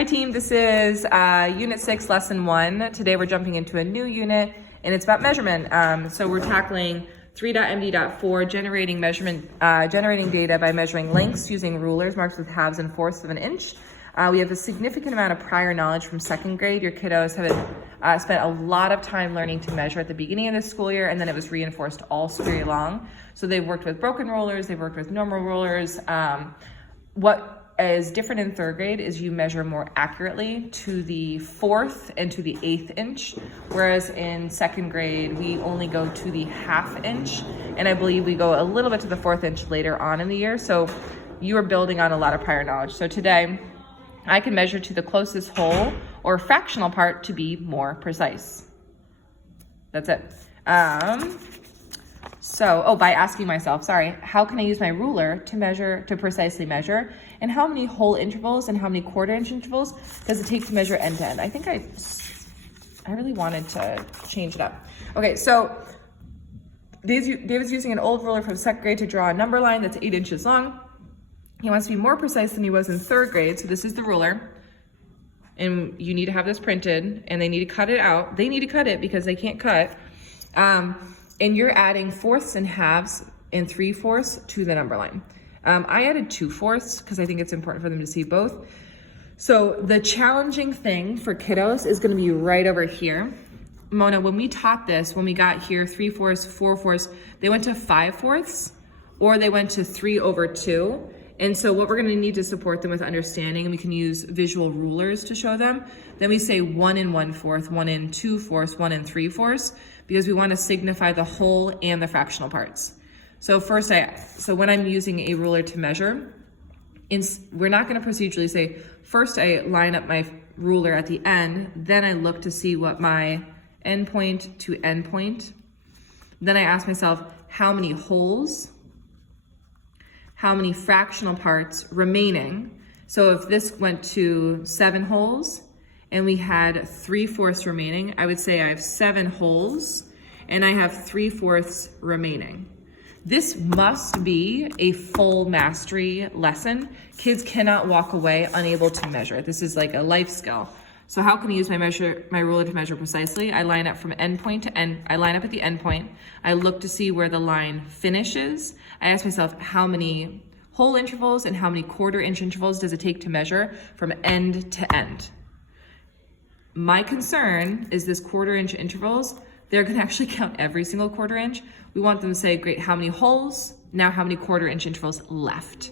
Hi team, this is Unit 6, Lesson 1. Today we're jumping into a new unit and it's about measurement. So we're tackling 3.MD.4, generating data by measuring lengths using rulers marked with halves and fourths of an inch. We have a significant amount of prior knowledge from second grade. Your kiddos have spent a lot of time learning to measure at the beginning of the school year, and then it was reinforced all school year long. So they've worked with broken rulers, they've worked with normal rulers. What is different in third grade is you measure more accurately to the fourth and to the eighth inch, whereas in second grade we only go to the half inch, and I believe we go a little bit to the fourth inch later on in the year. So you are building on a lot of prior knowledge. So today I can measure to the closest whole or fractional part to be more precise. That's it. By asking myself, how can I use my ruler to precisely measure? And how many whole intervals and how many quarter inch intervals does it take to measure end to end? I think I really wanted to change it up. Okay, so David's using an old ruler from second grade to draw a number line that's 8 inches long. He wants to be more precise than he was in third grade, so this is the ruler. And you need to have this printed, and they need to cut it out. They need to cut it because they can't cut. And you're adding fourths and halves and 3/4 to the number line. I added 2/4 because I think it's important for them to see both. So the challenging thing for kiddos is going to be right over here. Mona, when we taught this, when we got here 3/4, 4/4, they went to 5/4 or they went to 3/2. And so what we're going to need to support them with understanding, and we can use visual rulers to show them, then we say 1 and 1/4, 1 and 2/4, 1 and 3/4, because we want to signify the whole and the fractional parts. So when I'm using a ruler to measure, we're not going to procedurally say, first I line up my ruler at the end, then I look to see what my end point to end point. Then I ask myself, how many holes, how many fractional parts remaining. So if this went to 7 holes and we had 3/4 remaining, I would say I have 7 holes and I have 3/4 remaining. This must be a full mastery lesson. Kids cannot walk away unable to measure. This is like a life skill. So how can I use my ruler to measure precisely? I line up from end point to end. I line up at the end point. I look to see where the line finishes. I ask myself, how many whole intervals and how many quarter inch intervals does it take to measure from end to end? My concern is this quarter inch intervals, they're gonna actually count every single quarter inch. We want them to say, great, how many holes? Now how many quarter inch intervals left?